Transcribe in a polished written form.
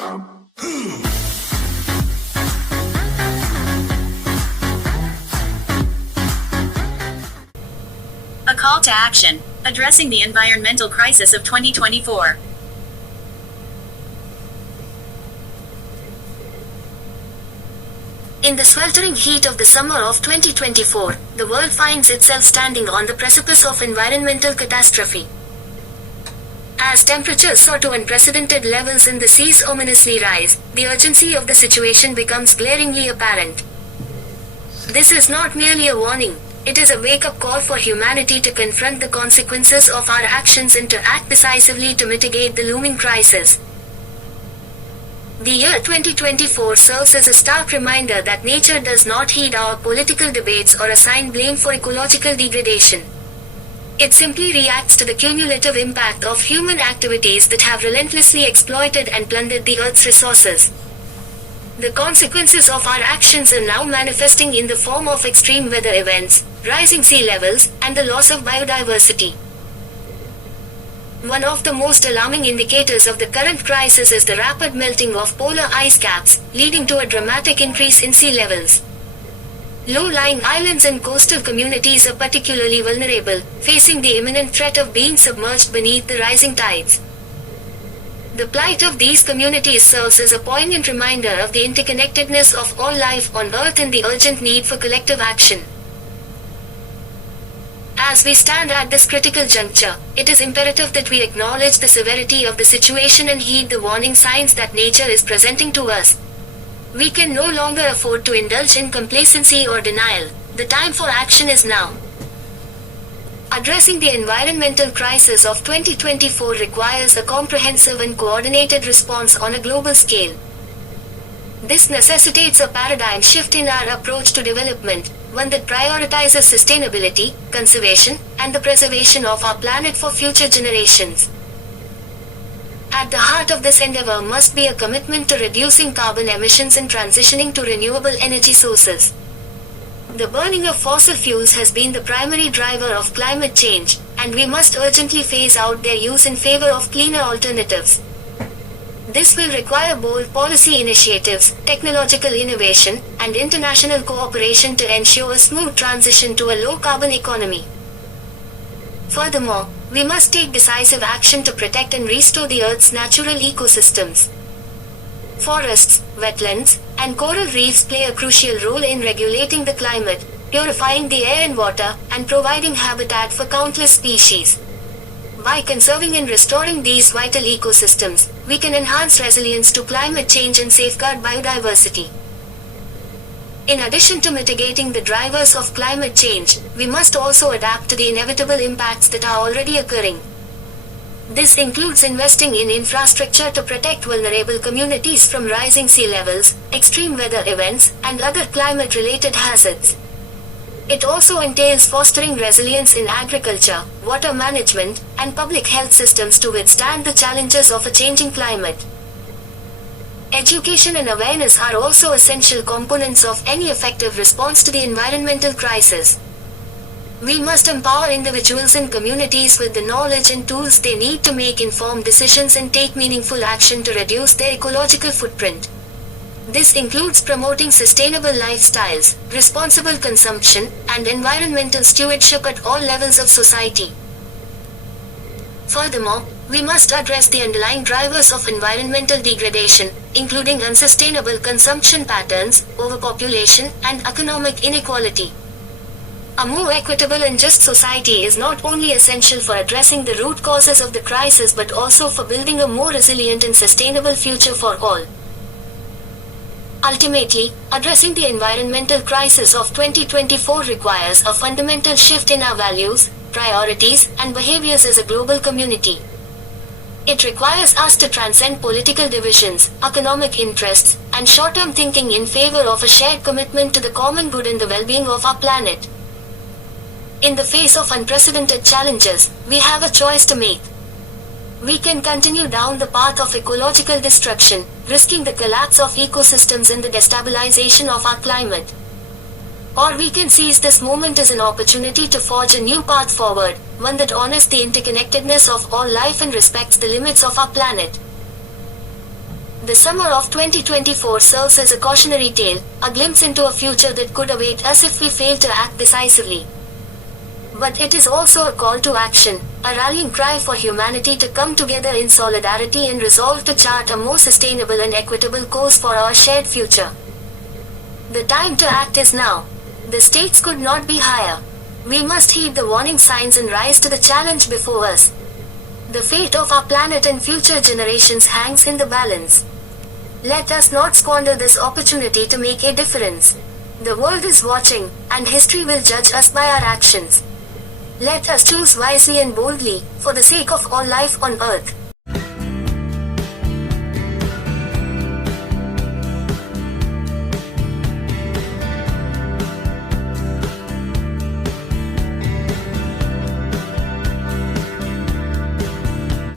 A call to action, addressing the environmental crisis of 2024. In the sweltering heat of the summer of 2024, the world finds itself standing on the precipice of environmental catastrophe. As temperatures soar to unprecedented levels and the seas ominously rise, the urgency of the situation becomes glaringly apparent. This is not merely a warning, it is a wake-up call for humanity to confront the consequences of our actions and to act decisively to mitigate the looming crisis. The year 2024 serves as a stark reminder that nature does not heed our political debates or assign blame for ecological degradation. It simply reacts to the cumulative impact of human activities that have relentlessly exploited and plundered the Earth's resources. The consequences of our actions are now manifesting in the form of extreme weather events, rising sea levels, and the loss of biodiversity. One of the most alarming indicators of the current crisis is the rapid melting of polar ice caps, leading to a dramatic increase in sea levels. Low-lying islands and coastal communities are particularly vulnerable, facing the imminent threat of being submerged beneath the rising tides. The plight of these communities serves as a poignant reminder of the interconnectedness of all life on Earth and the urgent need for collective action. As we stand at this critical juncture, it is imperative that we acknowledge the severity of the situation and heed the warning signs that nature is presenting to us. We can no longer afford to indulge in complacency or denial. The time for action is now. Addressing the environmental crisis of 2024 requires a comprehensive and coordinated response on a global scale. This necessitates a paradigm shift in our approach to development, one that prioritizes sustainability, conservation, and the preservation of our planet for future generations. At the heart of this endeavor must be a commitment to reducing carbon emissions and transitioning to renewable energy sources. The burning of fossil fuels has been the primary driver of climate change, and we must urgently phase out their use in favor of cleaner alternatives. This will require bold policy initiatives, technological innovation, and international cooperation to ensure a smooth transition to a low-carbon economy. Furthermore, we must take decisive action to protect and restore the Earth's natural ecosystems. Forests, wetlands, and coral reefs play a crucial role in regulating the climate, purifying the air and water, and providing habitat for countless species. By conserving and restoring these vital ecosystems, we can enhance resilience to climate change and safeguard biodiversity. In addition to mitigating the drivers of climate change, we must also adapt to the inevitable impacts that are already occurring. This includes investing in infrastructure to protect vulnerable communities from rising sea levels, extreme weather events, and other climate-related hazards. It also entails fostering resilience in agriculture, water management, and public health systems to withstand the challenges of a changing climate. Education and awareness are also essential components of any effective response to the environmental crisis. We must empower individuals and communities with the knowledge and tools they need to make informed decisions and take meaningful action to reduce their ecological footprint. This includes promoting sustainable lifestyles, responsible consumption, and environmental stewardship at all levels of society. Furthermore, we must address the underlying drivers of environmental degradation, including unsustainable consumption patterns, overpopulation, and economic inequality. A more equitable and just society is not only essential for addressing the root causes of the crisis but also for building a more resilient and sustainable future for all. Ultimately, addressing the environmental crisis of 2024 requires a fundamental shift in our values, priorities, and behaviors as a global community. It requires us to transcend political divisions, economic interests, and short-term thinking in favor of a shared commitment to the common good and the well-being of our planet. In the face of unprecedented challenges, we have a choice to make. We can continue down the path of ecological destruction, risking the collapse of ecosystems and the destabilization of our climate. Or we can seize this moment as an opportunity to forge a new path forward, one that honors the interconnectedness of all life and respects the limits of our planet. The summer of 2024 serves as a cautionary tale, a glimpse into a future that could await us if we fail to act decisively. But it is also a call to action, a rallying cry for humanity to come together in solidarity and resolve to chart a more sustainable and equitable course for our shared future. The time to act is now. The stakes could not be higher. We must heed the warning signs and rise to the challenge before us. The fate of our planet and future generations hangs in the balance. Let us not squander this opportunity to make a difference. The world is watching, and history will judge us by our actions. Let us choose wisely and boldly, for the sake of all life on Earth.